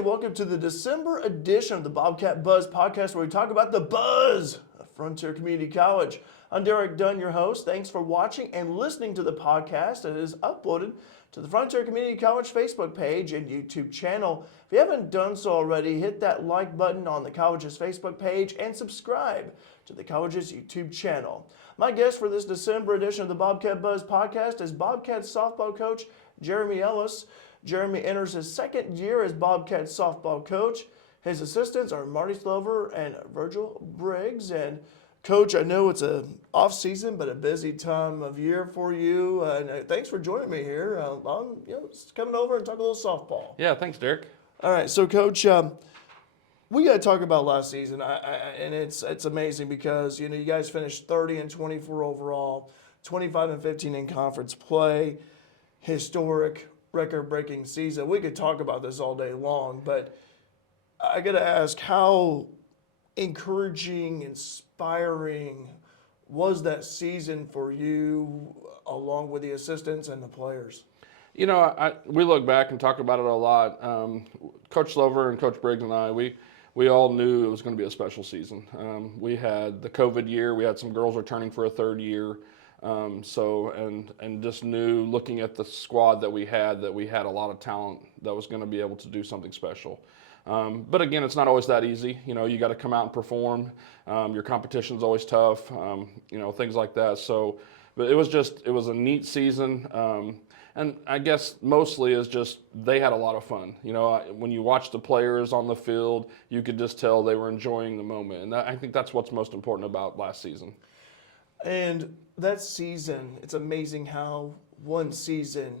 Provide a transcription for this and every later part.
and welcome to the December edition of the Bobcat Buzz Podcast, where we talk about the buzz of Frontier Community College. I'm Derek Dunn, your host. Thanks for watching and listening to the podcast. It is uploaded to the Frontier Community College Facebook page and YouTube channel. If you haven't done so already, hit that like button on the college's Facebook page and subscribe to the college's YouTube channel. My guest for this December edition of the Bobcat Buzz Podcast is Bobcat softball coach Jeremy Ellis. Jeremy enters his second year as Bobcat softball coach. His assistants are Marty Slover and Virgil Briggs. And Coach, I know it's a off season, but a busy time of year for you. And thanks for joining me here. I'm coming over and talk a little softball. Yeah, thanks, Derek. All right, so Coach, we got to talk about last season, and it's amazing because you guys finished 30 and 24 overall, 25 and 15 in conference play, historic record-breaking season. We could talk about this all day long, but I got to ask, how encouraging, inspiring was that season for you, along with the assistants and the players? You know, we look back and talk about it a lot. Coach Slover and Coach Briggs and I, we all knew it was going to be a special season. We had the COVID year. We had some girls returning for a third year. And just knew, looking at the squad that we had a lot of talent that was going to be able to do something special. But again, it's not always that easy. You know, you got to come out and perform. Your competition's always tough. Things like that. So, but it was a neat season. And I guess mostly is just they had a lot of fun. You know, when you watch the players on the field, you could just tell they were enjoying the moment. And I think that's what's most important about last season. And that season, it's amazing how one season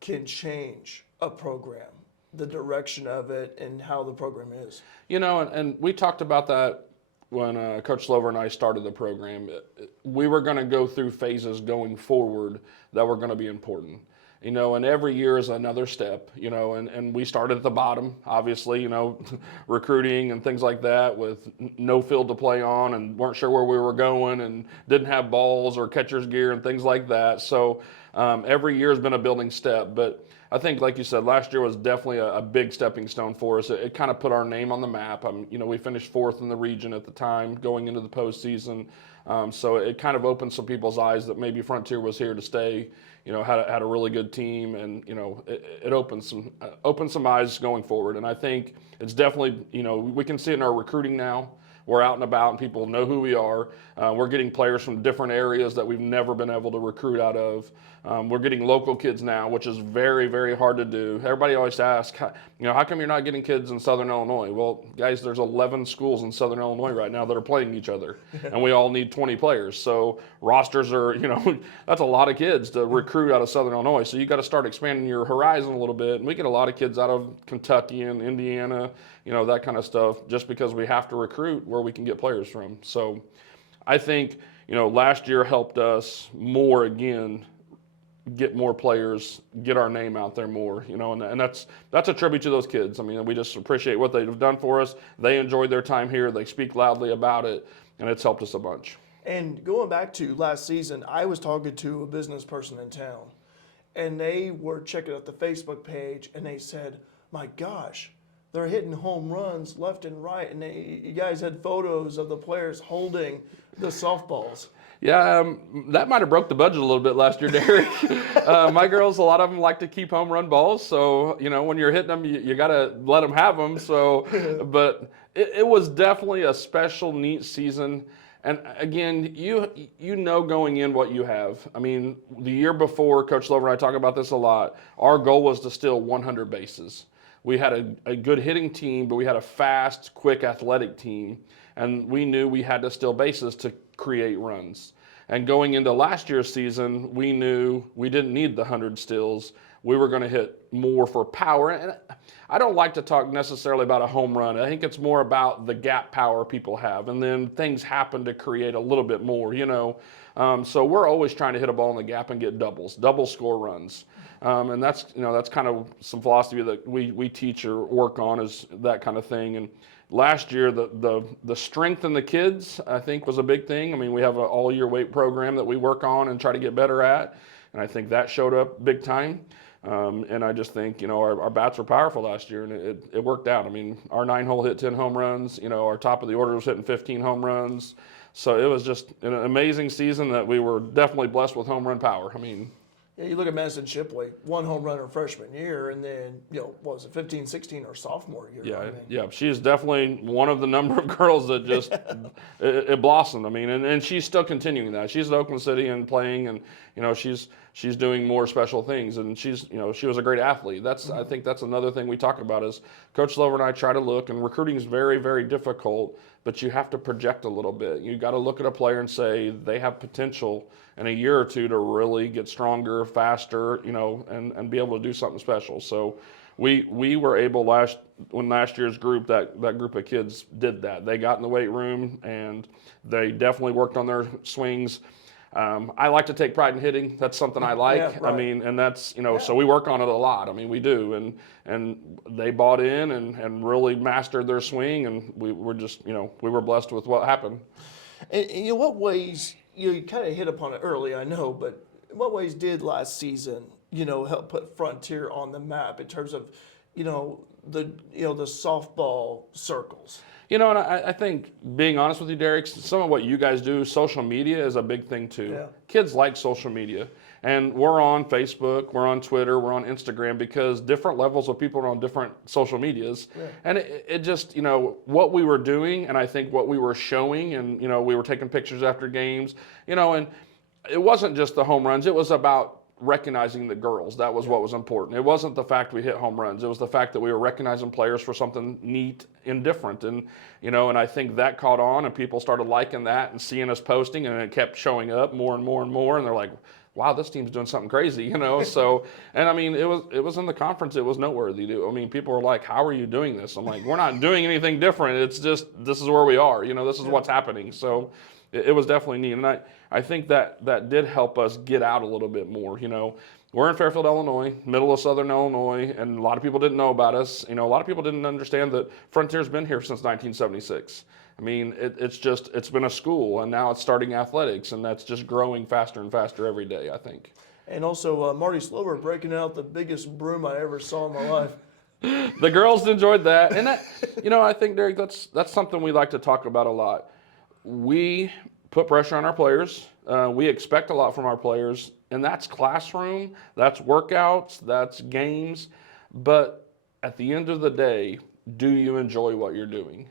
can change a program, the direction of it and how the program is. You know, and we talked about that when Coach Slover and I started the program. We were going to go through phases going forward that were going to be important. You know, and every year is another step, you know, and we started at the bottom, obviously, you know, recruiting and things like that with no field to play on and weren't sure where we were going and didn't have balls or catcher's gear and things like that. So every year has been a building step. But I think, like you said, last year was definitely a big stepping stone for us. It kind of put our name on the map. We finished fourth in the region at the time going into the postseason. So it kind of opened some people's eyes that maybe Frontier was here to stay. You know, had a really good team, and you know, it opened some eyes going forward. And I think it's definitely, you know, we can see it in our recruiting now. We're out and about, and people know who we are. We're getting players from different areas that we've never been able to recruit out of. We're getting local kids now, which is very, very hard to do. Everybody always asks, how come you're not getting kids in Southern Illinois? Well, guys, there's 11 schools in Southern Illinois right now that are playing each other, and we all need 20 players. So rosters are, that's a lot of kids to recruit out of Southern Illinois. So you got to start expanding your horizon a little bit. And we get a lot of kids out of Kentucky and Indiana, that kind of stuff, just because we have to recruit where we can get players from. So I think, last year helped us more again, get more players, get our name out there more, and that's a tribute to those kids. I mean, we just appreciate what they've done for us. They enjoyed their time here. They speak loudly about it, and it's helped us a bunch. And going back to last season, I was talking to a business person in town, and they were checking out the Facebook page, and they said, my gosh, they're hitting home runs left and right, and you guys had photos of the players holding the softballs. Yeah, that might have broke the budget a little bit last year, Derek. My girls, a lot of them like to keep home run balls, so when you're hitting them, you got to let them have them. So, but it was definitely a special, neat season. And again, you know going in what you have. I mean, the year before, Coach Slover and I talk about this a lot. Our goal was to steal 100 bases. We had a good hitting team, but we had a fast, quick, athletic team, and we knew we had to steal bases to create runs. And going into last year's season, we knew we didn't need the 100 steals. We were going to hit more for power. And I don't like to talk necessarily about a home run. I think it's more about the gap power people have, and then things happen to create a little bit more, So we're always trying to hit a ball in the gap and get double score runs. And that's kind of some philosophy that we teach or work on, is that kind of thing. And last year, the strength in the kids, I think, was a big thing. I mean, we have an all-year weight program that we work on and try to get better at, and I think that showed up big time. And I just think, our bats were powerful last year, and it worked out. I mean, our 9-hole hit 10 home runs. Our top of the order was hitting 15 home runs. So it was just an amazing season that we were definitely blessed with home run power. I mean, yeah, you look at Madison Shipley, 1 home run her freshman year, and then, what was it, 15, 16 her sophomore year? yeah, I mean, yeah. She is definitely one of the number of girls that just it blossomed. I mean, and she's still continuing that. She's at Oakland City and playing, and she's doing more special things, and she was a great athlete. I think that's another thing we talk about is Coach Slover and I try to look, and recruiting is very, very difficult, but you have to project a little bit. You got to look at a player and say they have potential in a year or two to really get stronger, faster, and be able to do something special. So we were able when last year's group, that group of kids did that. They got in the weight room and they definitely worked on their swings. I like to take pride in hitting. That's something I like. Yeah, right. I mean, and that's, so we work on it a lot. I mean, we do. And they bought in and really mastered their swing, and we were just, we were blessed with what happened. And in what ways, you kind of hit upon it early, I know, but in what ways did last season, help put Frontier on the map in terms of, the softball circles? And I think, being honest with you, Derek, some of what you guys do, social media is a big thing too. Yeah. Kids like social media. And we're on Facebook, we're on Twitter, we're on Instagram, because different levels of people are on different social medias. Yeah. And it just, what we were doing, and I think what we were showing, and, we were taking pictures after games, and it wasn't just the home runs, it was about recognizing the girls. That was what was important. It wasn't the fact we hit home runs. It was the fact that we were recognizing players for something neat and different. And, and I think that caught on, and people started liking that and seeing us posting, and it kept showing up more and more and more. And they're like, wow, this team's doing something crazy, So, and I mean, it was in the conference, it was noteworthy. I mean, people were like, how are you doing this? I'm like, we're not doing anything different. It's just, this is where we are, this is what's happening. So it was definitely neat. And I think that did help us get out a little bit more. We're in Fairfield, Illinois, middle of Southern Illinois, and a lot of people didn't know about us. A lot of people didn't understand that Frontier's been here since 1976. I mean, it's been a school, and now it's starting athletics, and that's just growing faster and faster every day, I think. And also, Marty Slover breaking out the biggest broom I ever saw in my life. The girls enjoyed that. And that, I think, Derek, that's something we like to talk about a lot. We put pressure on our players. We expect a lot from our players, and that's classroom, that's workouts, that's games. But at the end of the day, do you enjoy what you're doing?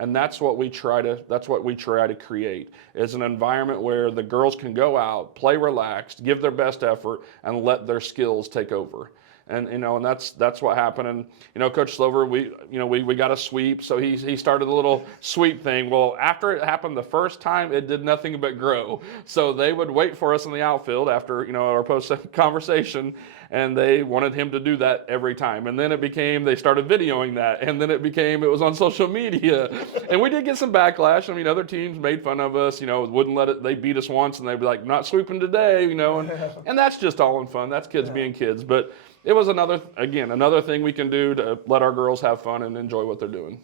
And that's what we try to create, is an environment where the girls can go out, play relaxed, give their best effort, and let their skills take over. And and that's what happened. And Coach Slover, we got a sweep, so he started a little sweep thing. Well, after it happened the first time, it did nothing but grow. So they would wait for us in the outfield after our post conversation, and they wanted him to do that every time. And then they started videoing that, and then it was on social media. And we did get some backlash. I mean, other teams made fun of us, wouldn't let it. They beat us once, and they'd be like, not sweeping today, and that's just all in fun. That's kids being kids. But it was another thing we can do to let our girls have fun and enjoy what they're doing.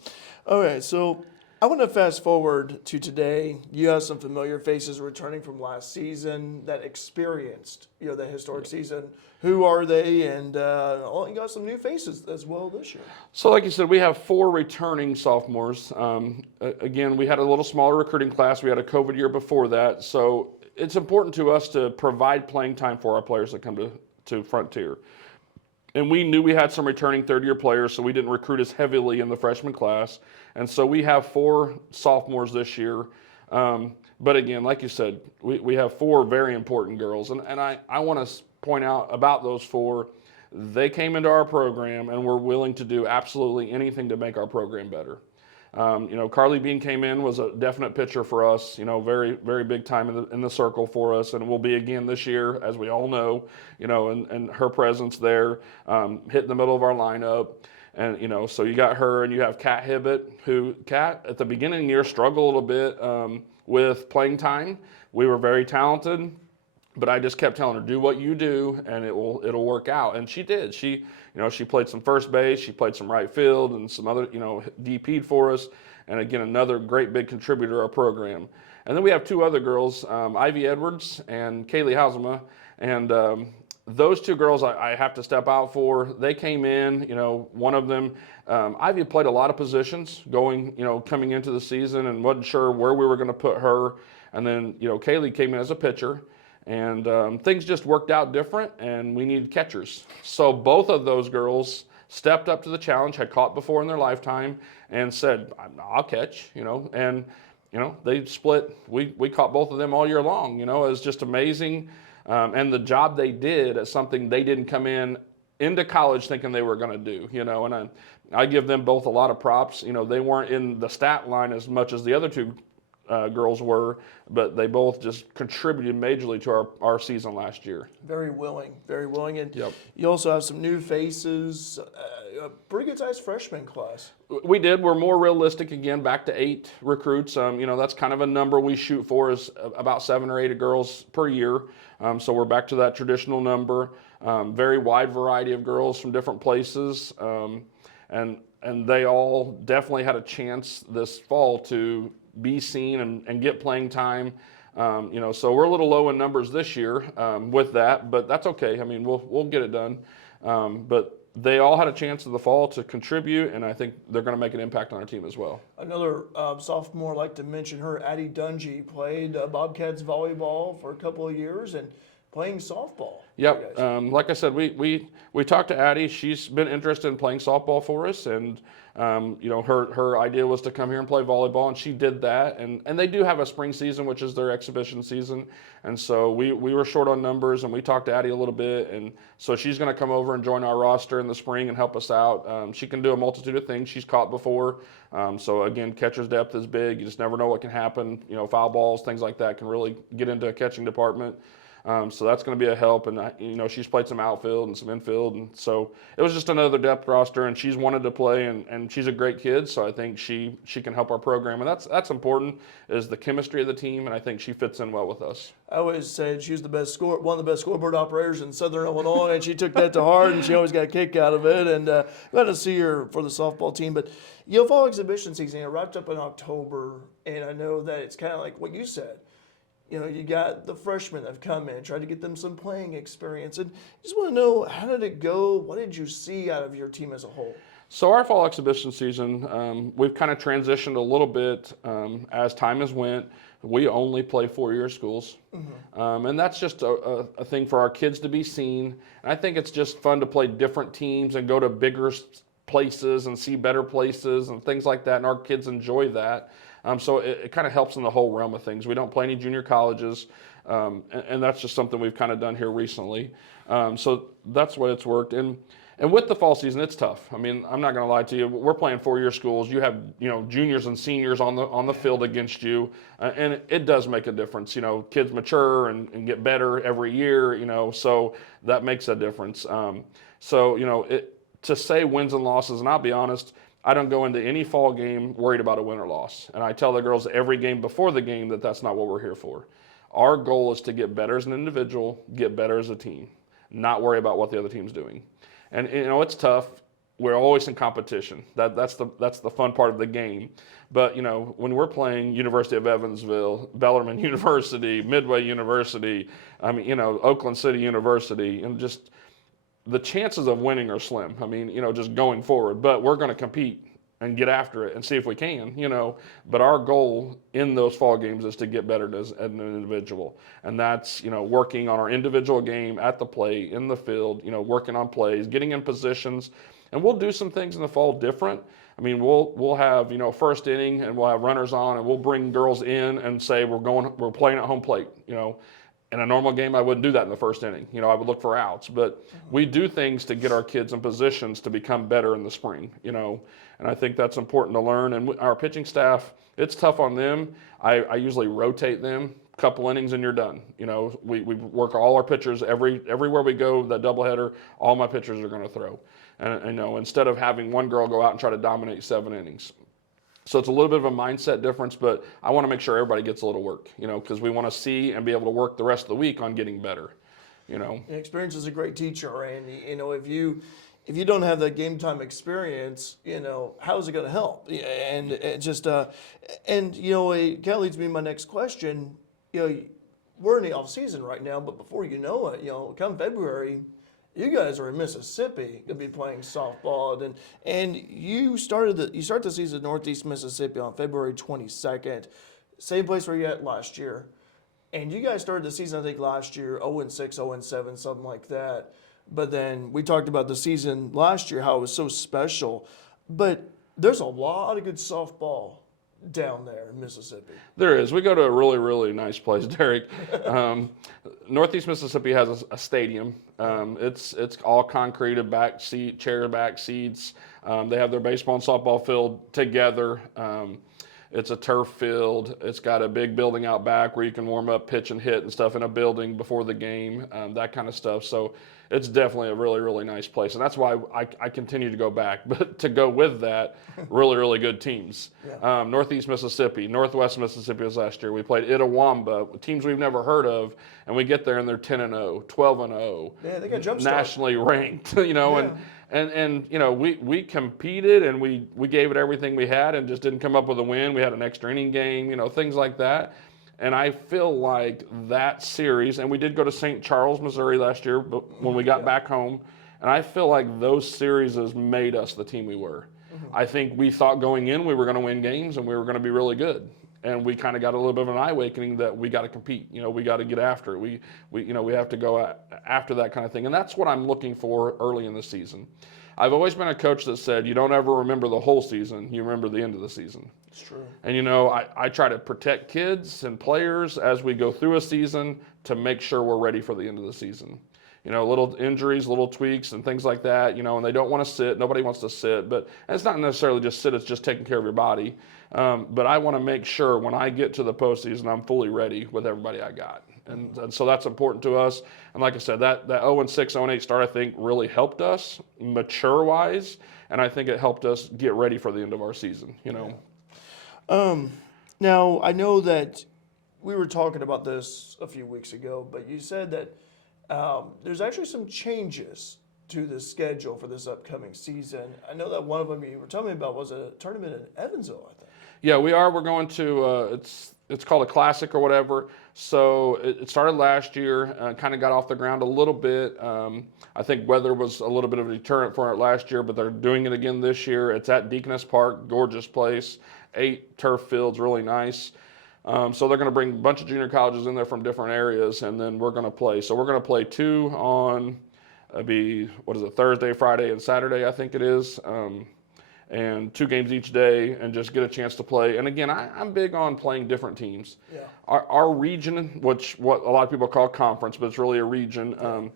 All right, so I want to fast forward to today. You have some familiar faces returning from last season that experienced, the historic season. Who are they? And you got some new faces as well this year. So like you said, we have 4 returning sophomores. Again, we had a little smaller recruiting class. We had a COVID year before that. So it's important to us to provide playing time for our players that come to Frontier. And we knew we had some returning third-year players, so we didn't recruit as heavily in the freshman class. And so we have 4 sophomores this year. But again, like you said, we have 4 very important girls. And I want to point out about those 4, they came into our program and were willing to do absolutely anything to make our program better. Carly Bean came in, was a definite pitcher for us, very, very big time in the circle for us, and will be again this year, as we all know, and her presence there, hit in the middle of our lineup. And, so you got her, and you have Kat Hibbett, who, Kat, at the beginning of the year, struggled a little bit with playing time. We were very talented, but I just kept telling her, do what you do, and it'll work out. And she did. She played some first base, she played some right field, and some other, DP'd for us. And again, another great big contributor to our program. And then we have 2 other girls, Ivy Edwards and Kaylee Hausema. And those two girls I have to step out for. They came in, one of them, Ivy played a lot of positions coming into the season and wasn't sure where we were going to put her. And then, Kaylee came in as a pitcher, and things just worked out different, and we needed catchers. So both of those girls stepped up to the challenge, had caught before in their lifetime, and said, I'll catch, and they split. We caught both of them all year long. It was just amazing. And the job they did is something they didn't come into college thinking they were going to do, and I give them both a lot of props. They weren't in the stat line as much as the other two girls were, but they both just contributed majorly to our season last year. Very willing. And Yep. You also have some new faces, a pretty good sized freshman class. We did. We're more realistic again, back to 8 recruits. That's kind of a number we shoot for, is about 7 or 8 girls per year. So we're back to that traditional number. Very wide variety of girls from different places. And they all definitely had a chance this fall to be seen and get playing time. So we're a little low in numbers this year with that, but that's okay. We'll get it done. But they all had a chance in the fall to contribute, and I think they're going to make an impact on our team as well. Another sophomore, I'd like to mention her, Addie Dungy, played Bobcats volleyball for a couple of years and playing softball. Yep. Like I said, we talked to Addie. She's been interested in playing softball for us, and her idea was to come here and play volleyball, and she did that. And they do have a spring season, which is their exhibition season. And so we were short on numbers, and we talked to Addie a little bit. And so she's going to come over and join our roster in the spring and help us out. She can do a multitude of things. She's caught before. So again, catcher's depth is big. You just never know what can happen. Foul balls, things like that can really get into a catching department. So that's going to be a help, and she's played some outfield and some infield, and so it was just another depth roster. And she's wanted to play, and she's a great kid, so I think she can help our program, and that's important, is the chemistry of the team, and I think she fits in well with us. I always said she was one of the best scoreboard operators in Southern Illinois, and she took that to heart, and she always got a kick out of it. And glad to see her for the softball team. But fall exhibition season wrapped up in October, and I know that it's kind of like what you said. You got the freshmen that have come in, tried to get them some playing experience. And just want to know, how did it go? What did you see out of your team as a whole? So our fall exhibition season, we've kind of transitioned a little bit as time has went. We only play 4-year schools. Mm-hmm. And that's just a thing for our kids to be seen. And I think it's just fun to play different teams and go to bigger places and see better places and things like that. And our kids enjoy that. So it kind of helps in the whole realm of things. We don't play any junior colleges, and that's just something we've kind of done here recently. So that's the way it's worked. And with the fall season, it's tough. I'm not going to lie to you. We're playing 4-year schools. You have juniors and seniors on the field against you, and it does make a difference. Kids mature and get better every year. So that makes a difference. To say wins and losses, and I'll be honest, I don't go into any fall game worried about a win or loss. And I tell the girls every game before the game that that's not what we're here for. Our goal is to get better as an individual, get better as a team, not worry about what the other team's doing. And it's tough. We're always in competition. That's the fun part of the game. But when we're playing University of Evansville, Bellarmine University, Midway University, Oakland City University, and just the chances of winning are slim. Just going forward. But we're going to compete and get after it and see if we can, But our goal in those fall games is to get better as an individual. And that's, working on our individual game at the plate, in the field, working on plays, getting in positions. And we'll do some things in the fall different. We'll have, first inning, and we'll have runners on, and we'll bring girls in and say we're playing at home plate, In a normal game, I wouldn't do that in the first inning. I would look for outs. But we do things to get our kids in positions to become better in the spring, And I think that's important to learn. And our pitching staff, it's tough on them. I usually rotate them a couple innings and you're done. We work all our pitchers everywhere we go, that doubleheader, all my pitchers are going to throw. And instead of having one girl go out and try to dominate 7 innings. So it's a little bit of a mindset difference, but I want to make sure everybody gets a little work, because we want to see and be able to work the rest of the week on getting better, Experience is a great teacher, Randy. If you don't have that game time experience, how is it going to help? And it just, it kind of leads me to my next question. we're in the off season right now, but before you know it, come February, you guys are in Mississippi gonna be playing softball, and you start the season in Northeast Mississippi on February 22nd, same place where you at last year, and you guys started the season I think last year 0-6, 0-7, something like that. But then we talked about the season last year, how it was so special, but there's a lot of good softball down there in Mississippi. There is. We go to a really, really nice place, Derek. Northeast Mississippi has a stadium. It's all concreted chair back seats. They have their baseball and softball field together. It's a turf field. It's got a big building out back where you can warm up, pitch and hit and stuff in a building before the game, that kind of stuff. So it's definitely a really, really nice place. And that's why I continue to go back. But to go with that, really, really good teams. Yeah. Northeast Mississippi, Northwest Mississippi was last year. We played Itawamba, teams we've never heard of. And we get there and they're 10-0, 12-0. Yeah, they got jump start. Nationally ranked, Yeah. And we competed and we gave it everything we had and just didn't come up with a win. We had an extra inning game, things like that. And I feel like that series, and we did go to St. Charles, Missouri last year, but when we got back home, and I feel like those series has made us the team we were. Mm-hmm. I think we thought going in we were going to win games and we were going to be really good. And we kind of got a little bit of an eye awakening that we got to compete. We got to get after it. We have to go after that kind of thing. And that's what I'm looking for early in the season. I've always been a coach that said, you don't ever remember the whole season, you remember the end of the season. It's true. And I try to protect kids and players as we go through a season to make sure we're ready for the end of the season. Little injuries, little tweaks and things like that, and they don't want to sit. Nobody wants to sit, but it's not necessarily just sit, it's just taking care of your body. But I want to make sure when I get to the postseason, I'm fully ready with everybody I got. And so that's important to us. And like I said, that 0-6, 0-8 start, I think, really helped us mature-wise. And I think it helped us get ready for the end of our season, Now, I know that we were talking about this a few weeks ago, but you said that there's actually some changes to the schedule for this upcoming season. I know that one of them you were telling me about was a tournament in Evansville, I think. Yeah, we are. We're going to, it's called a Classic or whatever. So it started last year, kind of got off the ground a little bit. I think weather was a little bit of a deterrent for it last year, but they're doing it again this year. It's at Deaconess Park, gorgeous place, 8 turf fields, really nice. So they're going to bring a bunch of junior colleges in there from different areas, and then we're going to play. So we're going to play 2 on, Thursday, Friday, and Saturday, I think it is. And 2 games each day and just get a chance to play. And again, I'm big on playing different teams. Yeah. Our region, what a lot of people call conference, but it's really a region,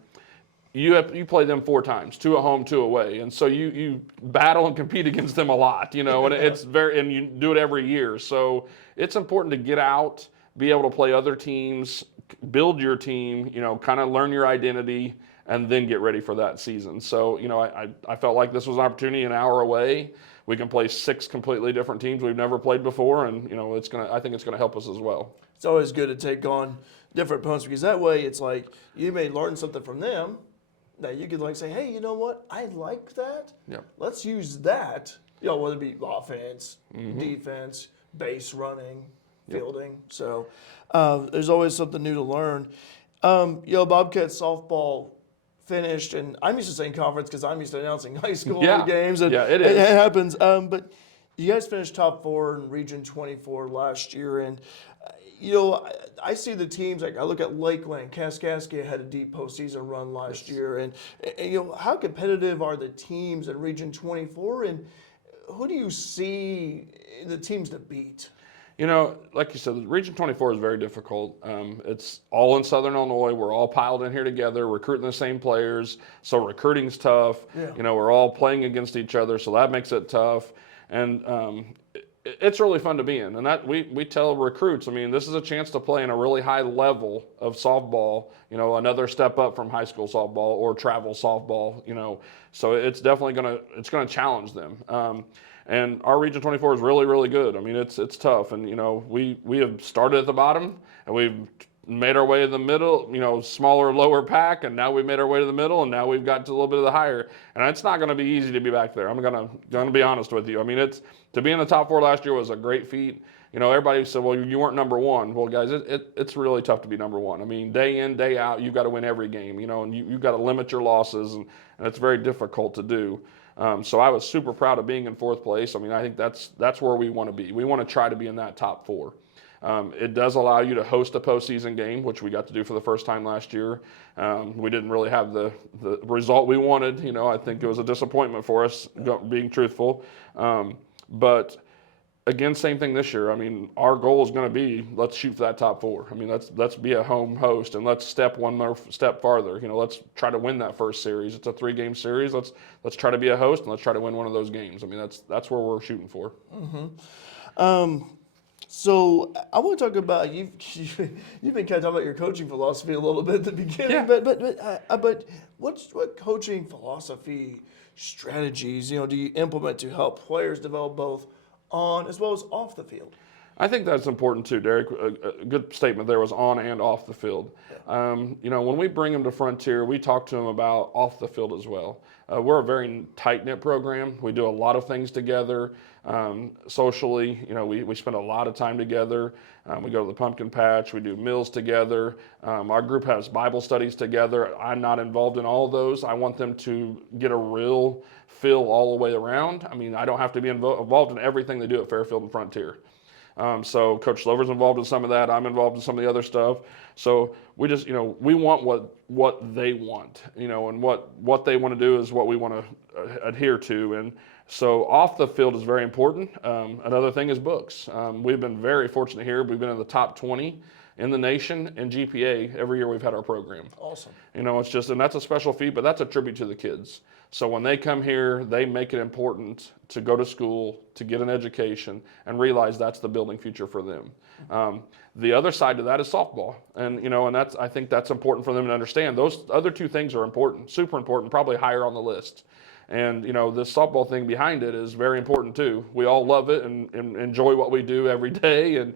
you play them 4 times, 2 at home, 2 away. And so you battle and compete against them a lot, and and you do it every year. So it's important to get out, be able to play other teams, build your team, kind of learn your identity, and then get ready for that season. So, I felt like this was an opportunity an hour away. We can play 6 completely different teams we've never played before, and I think it's gonna help us as well. It's always good to take on different opponents because that way it's like you may learn something from them that you could say, hey, you know what? I like that. Yep. Let's use that. Whether it be offense, defense, base running, fielding. So there's always something new to learn. Bobcat softball finished, and I'm used to saying conference because I'm used to announcing high school games. And it is. It happens. But you guys finished top 4 in Region 24 last year, and I see the teams, like I look at Lakeland, Kaskaskia had a deep postseason run last year, and how competitive are the teams in Region 24, and who do you see the teams to beat? Like you said, Region 24 is very difficult. It's all in Southern Illinois. We're all piled in here together, recruiting the same players. So recruiting's tough. Yeah. We're all playing against each other, so that makes it tough. And it's really fun to be in. And that we tell recruits, this is a chance to play in a really high level of softball, another step up from high school softball or travel softball, So it's definitely gonna challenge them. And our Region 24 is really, really good. It's tough. And, we have started at the bottom and we've made our way to the middle, smaller, lower pack. And now we've made our way to the middle and now we've got to a little bit of the higher. And it's not going to be easy to be back there. I'm going to be honest with you. To be in the top 4 last year was a great feat. Everybody said, well, you weren't number one. Well, guys, it's really tough to be number one. I mean, day in, day out, you've got to win every game, and you've got to limit your losses, and it's very difficult to do. So I was super proud of being in fourth place. I mean, I think that's where we want to be. We want to try to be in that top four. It does allow you to host a postseason game, which we got to do for the first time last year. We didn't really have the result we wanted. I think it was a disappointment for us, being truthful. But again, same thing this year. I mean, our goal is going to be, let's shoot for that top four. I mean, let's be a home host, and let's step one more step farther. Let's try to win that first series. It's a 3-game series. Let's try to be a host, and let's try to win one of those games. I mean, that's where we're shooting for. Mm-hmm. So I want to talk about you've been kind of talking about your coaching philosophy a little bit at the beginning, but what coaching philosophy strategies do you implement to help players develop both on as well as off the field? I think that's important too, Derek. A good statement there was on and off the field. When we bring them to Frontier, we talk to them about off the field as well. We're a very tight-knit program. We do a lot of things together. Socially, we spend a lot of time together. We go to the pumpkin patch. We do meals together. Our group has Bible studies together. I'm not involved in all of those. I want them to get a real feel all the way around. I mean, I don't have to be involved in everything they do at Fairfield and Frontier. So Coach Slover's involved in some of that. I'm involved in some of the other stuff. So we just, we want what they want, and what they want to do is what we want to adhere to. And so off the field is very important. Another thing is books. We've been very fortunate here. We've been in the top 20 in the nation in GPA every year we've had our program. Awesome. It's just, and that's a special feat, but that's a tribute to the kids. So when they come here, they make it important to go to school, to get an education, and realize that's the building future for them. The other side to that is softball. And, and I think that's important for them to understand. Those other two things are important, super important, probably higher on the list. And, this softball thing behind it is very important too. We all love it and enjoy what we do every day. And,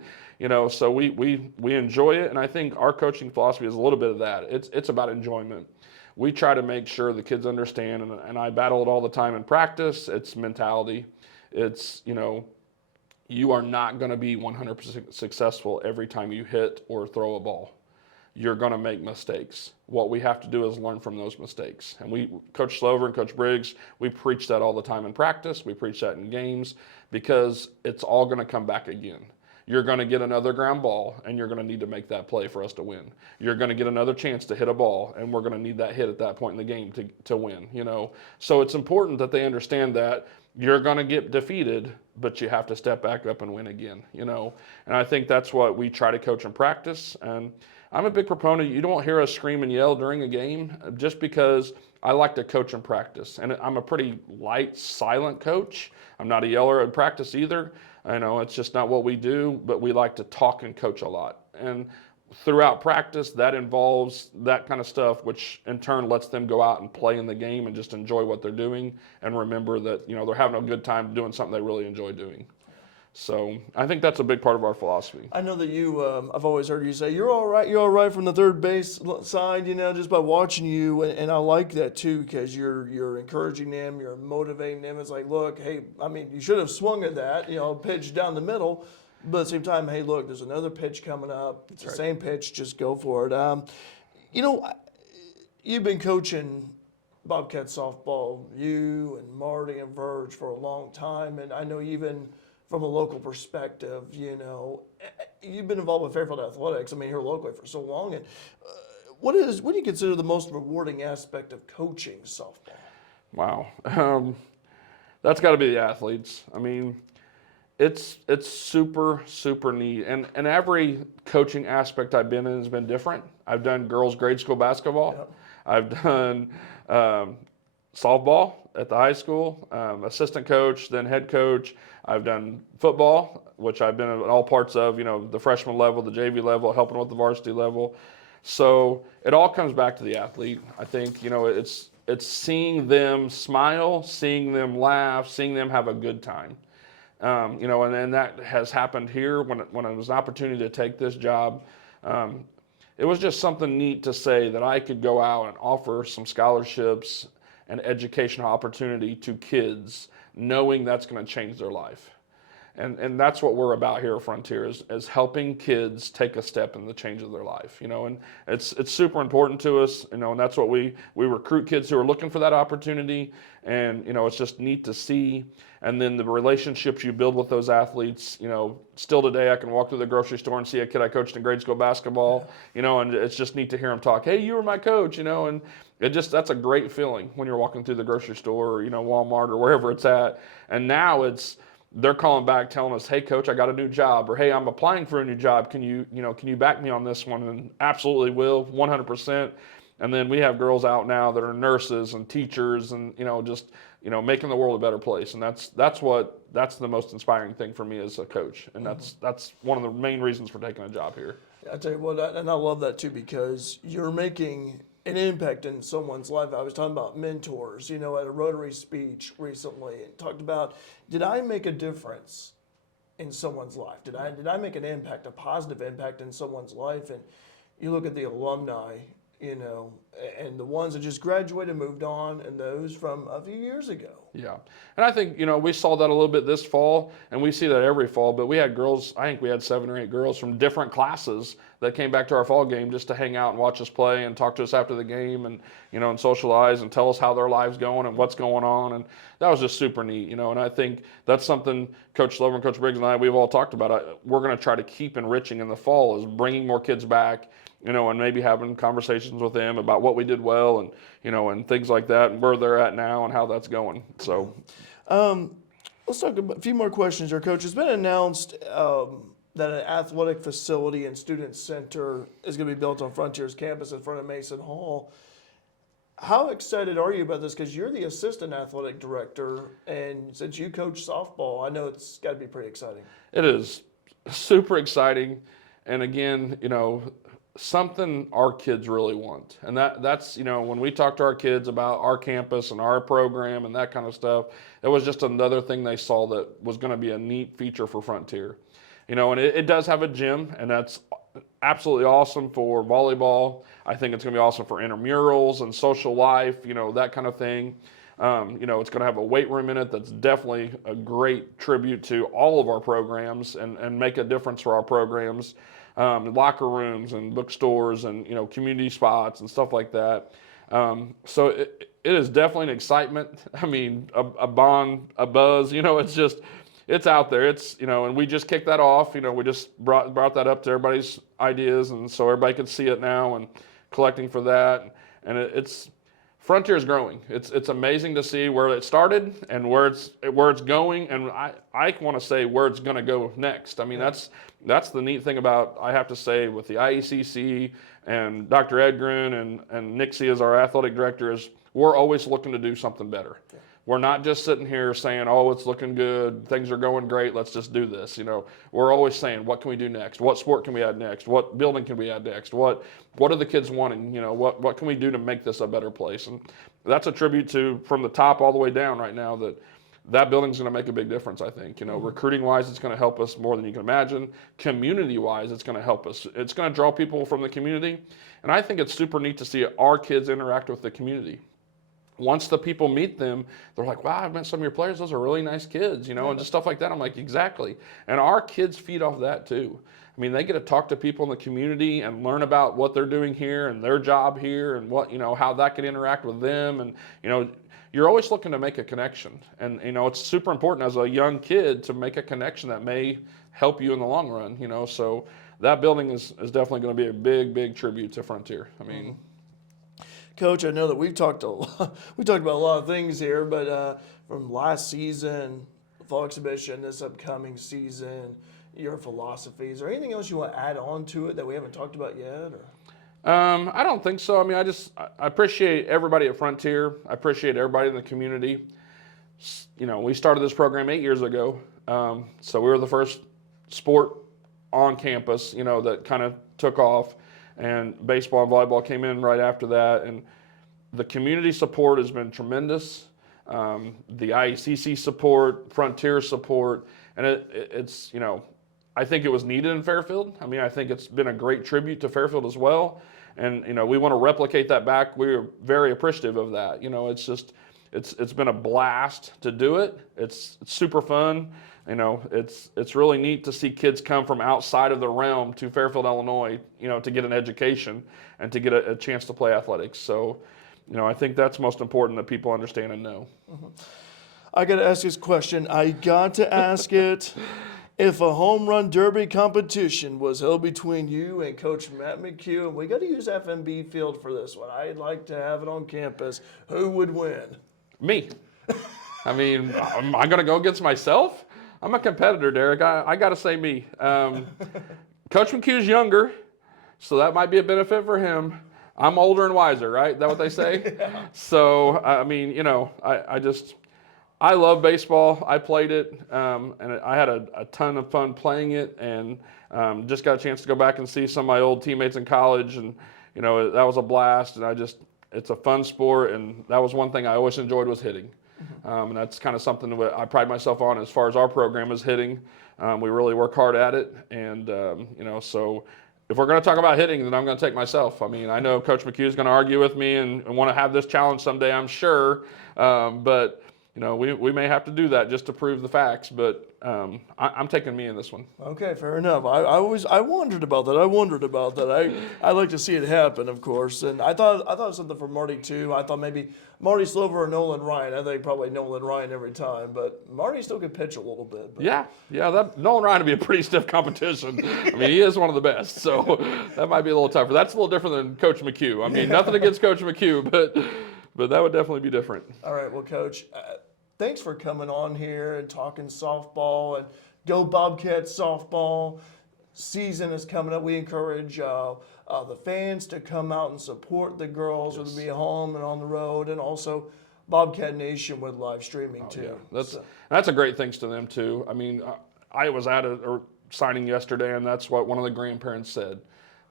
so we enjoy it. And I think our coaching philosophy is a little bit of that. It's about enjoyment. We try to make sure the kids understand, and I battle it all the time in practice. It's mentality. It's, you are not going to be 100% successful every time you hit or throw a ball. You're going to make mistakes. What we have to do is learn from those mistakes. And Coach Slover and Coach Briggs, we preach that all the time in practice. We preach that in games because it's all going to come back again. You're going to get another ground ball, and you're going to need to make that play for us to win. You're going to get another chance to hit a ball, and we're going to need that hit at that point in the game to win. So it's important that they understand that you're going to get defeated, but you have to step back up and win again. And I think that's what we try to coach in practice. And I'm a big proponent. You don't hear us scream and yell during a game just because I like to coach in practice. And I'm a pretty light, silent coach. I'm not a yeller in practice either. It's just not what we do, but we like to talk and coach a lot. And throughout practice, that involves that kind of stuff, which in turn lets them go out and play in the game and just enjoy what they're doing and remember that, they're having a good time doing something they really enjoy doing. So I think that's a big part of our philosophy. I know that I've always heard you say, you're all right from the third base side, just by watching you. And I like that too, because you're encouraging them, you're motivating them. It's like, look, hey, I mean, you should have swung at that, pitch down the middle. But at the same time, hey, look, there's another pitch coming up. It's the same pitch, just go for it. You've been coaching Bobcat softball, you and Marty and Verge for a long time. And I know even from a local perspective, you've been involved with Fairfield Athletics, here locally for so long. And what do you consider the most rewarding aspect of coaching softball? Wow. That's got to be the athletes. It's super, super neat. And every coaching aspect I've been in has been different. I've done girls' grade school basketball. Yep. I've done softball at the high school, assistant coach, then head coach. I've done football, which I've been in all parts of, the freshman level, the JV level, helping with the varsity level. So it all comes back to the athlete. I think, it's seeing them smile, seeing them laugh, seeing them have a good time. And that has happened here when it was an opportunity to take this job. It was just something neat to say that I could go out and offer some scholarships and educational opportunity to kids, knowing that's going to change their life. And that's what we're about here at Frontier is helping kids take a step in the change of their life, and it's super important to us, and that's what we recruit kids who are looking for that opportunity, and it's just neat to see. And then the relationships you build with those athletes, still today I can walk through the grocery store and see a kid I coached in grade school basketball, and it's just neat to hear them talk, hey, you were my coach, and that's a great feeling when you're walking through the grocery store or, Walmart or wherever it's at. And now they're calling back telling us, hey, coach, I got a new job, or hey, I'm applying for a new job. Can you back me on this one? And absolutely will, 100%. And then we have girls out now that are nurses and teachers and, just, making the world a better place. And that's the most inspiring thing for me as a coach. And that's one of the main reasons for taking a job here. I tell you what, and I love that too, because you're making an impact in someone's life. I was talking about mentors, at a Rotary speech recently, and talked about, did I make a difference in someone's life? Did I make an impact, a positive impact in someone's life? And you look at the alumni, and the ones that just graduated, moved on, and those from a few years ago. Yeah. And I think, we saw that a little bit this fall, and we see that every fall, but we had girls, I think we had 7 or 8 girls from different classes that came back to our fall game just to hang out and watch us play and talk to us after the game and, and socialize and tell us how their lives going and what's going on. And that was just super neat, and I think that's something Coach Slover and Coach Briggs and I, we've all talked about. We're going to try to keep enriching in the fall, is bringing more kids back, and maybe having conversations with them about what we did well and, and things like that, and where they're at now and how that's going. So, let's talk about a few more questions here, Coach. It's been announced that an athletic facility and student center is going to be built on Frontier's campus in front of Mason Hall. How excited are you about this? Because you're the assistant athletic director, and since you coach softball, I know it's got to be pretty exciting. It is super exciting. And again, something our kids really want. And that's, when we talk to our kids about our campus and our program and that kind of stuff, it was just another thing they saw that was going to be a neat feature for Frontier. And it does have a gym, and that's absolutely awesome for volleyball. I think it's going to be awesome for intramurals and social life, that kind of thing. It's going to have a weight room in it that's definitely a great tribute to all of our programs and make a difference for our programs. Locker rooms and bookstores and, community spots and stuff like that. So it is definitely an excitement. I mean, a bond, a buzz, it's out there. It's, and we just kicked that off. We just brought that up to everybody's ideas, and so everybody can see it now and collecting for that. And it's Frontier is growing. It's amazing to see where it started and where it's going, and I want to say where it's going to go next. I mean, that's the neat thing about, I have to say, with the IECC and Dr. Edgren and Nixie as our athletic director, is we're always looking to do something better. Yeah. We're not just sitting here saying, oh, it's looking good, things are going great, let's just do this. We're always saying, what can we do next? What sport can we add next? What building can we add next? What are the kids wanting? What can we do to make this a better place? And that's a tribute to, from the top all the way down right now, that building's going to make a big difference, I think. Recruiting-wise, it's going to help us more than you can imagine. Community-wise, it's going to help us. It's going to draw people from the community. And I think it's super neat to see our kids interact with the community. Once the people meet them, they're like, wow, I've met some of your players. Those are really nice kids, and just stuff like that. I'm like, exactly. And our kids feed off that too. I mean, they get to talk to people in the community and learn about what they're doing here and their job here and what, how that could interact with them. And, you're always looking to make a connection. And, it's super important as a young kid to make a connection that may help you in the long run, So that building is definitely going to be a big, big tribute to Frontier. I mean, Coach, I know that we've talked about a lot of things here, but from last season, fall exhibition, this upcoming season, your philosophies, is there anything else you want to add on to it that we haven't talked about yet? Or? I don't think so. I mean, I appreciate everybody at Frontier. I appreciate everybody in the community. We started this program 8 years ago, so we were the first sport on campus, that kind of took off. And baseball and volleyball came in right after that. And the community support has been tremendous. The IECC support, Frontier support, and it's, I think it was needed in Fairfield. I mean, I think it's been a great tribute to Fairfield as well. And, we want to replicate that back. We're very appreciative of that. It's just, it's been a blast to do it. It's super fun. You know, it's really neat to see kids come from outside of the realm to Fairfield, Illinois, you know, to get an education and to get a chance to play athletics. So, you know, I think that's most important that people understand and know. Mm-hmm. I got to ask this question. I got to ask it. If a home run derby competition was held between you and Coach Matt McHugh, and we got to use FMB Field for this one, I'd like to have it on campus, who would win? Me. I mean, am I going to go against myself? I'm a competitor, Derek. I got to say me. Coach McHugh's younger, so that might be a benefit for him. I'm older and wiser, right? Is that what they say? Yeah. So, I mean, you know, I love baseball. I played it, and I had a ton of fun playing it, and just got a chance to go back and see some of my old teammates in college, and, you know, that was a blast, and it's a fun sport, and that was one thing I always enjoyed was hitting. And that's kind of something that I pride myself on as far as our program is hitting. We really work hard at it. And, you know, so if we're going to talk about hitting, then I'm going to take myself. I mean, I know Coach McHugh is going to argue with me and want to have this challenge someday, I'm sure. But, you know, we may have to do that just to prove the facts. But I'm taking me in this one. Okay, fair enough. I wondered about that. I like to see it happen, of course. And I thought something for Marty too. I thought maybe Marty Slover or Nolan Ryan. I think probably Nolan Ryan every time, but Marty still could pitch a little bit. But. Yeah, that Nolan Ryan would be a pretty stiff competition. I mean, he is one of the best, so that might be a little tougher. That's a little different than Coach McHugh. I mean, nothing against Coach McHugh, but that would definitely be different. All right, well, Coach, thanks for coming on here and talking softball and go Bobcats softball. Season is coming up. We encourage the fans to come out and support the girls, whether it be home and on the road, and also Bobcat Nation with live streaming too. Yeah. That's a great thanks to them too. I mean, I was at a signing yesterday, and that's what one of the grandparents said.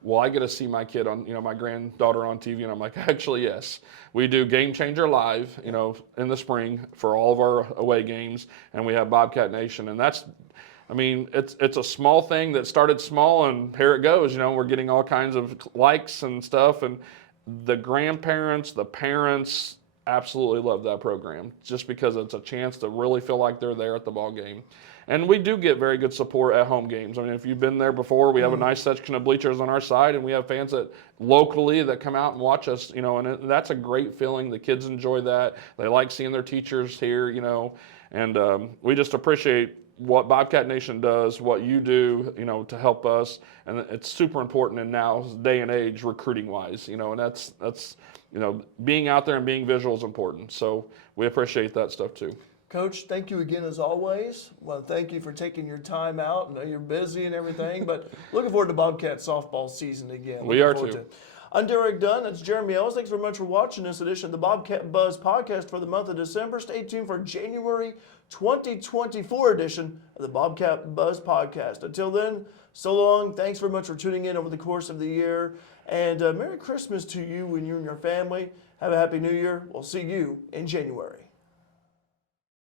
Well, I get to see my kid on, you know, my granddaughter on TV, and I'm like, actually, yes. We do Game Changer Live, you know, in the spring for all of our away games, and we have Bobcat Nation, and that's, I mean, it's a small thing that started small, and here it goes. You know, we're getting all kinds of likes and stuff, and the grandparents, the parents absolutely love that program just because it's a chance to really feel like they're there at the ball game. And we do get very good support at home games. I mean, if you've been there before, we have a nice section of bleachers on our side, and we have fans that locally that come out and watch us, you know, and that's a great feeling. The kids enjoy that. They like seeing their teachers here, you know, and we just appreciate what Bobcat Nation does, what you do, you know, to help us, and it's super important in now's day and age, recruiting-wise, you know, and that's you know, being out there and being visual is important. So we appreciate that stuff too. Coach, thank you again as always. Well, thank you for taking your time out. I know you're busy and everything, but looking forward to Bobcat softball season again. We are too. I'm Derek Dunn. That's Jeremy Ellis. Thanks very much for watching this edition of the Bobcat Buzz Podcast for the month of December. Stay tuned for January 2024 edition of the Bobcat Buzz Podcast. Until then, so long. Thanks very much for tuning in over the course of the year. And Merry Christmas to you and you and your family. Have a Happy New Year. We'll see you in January.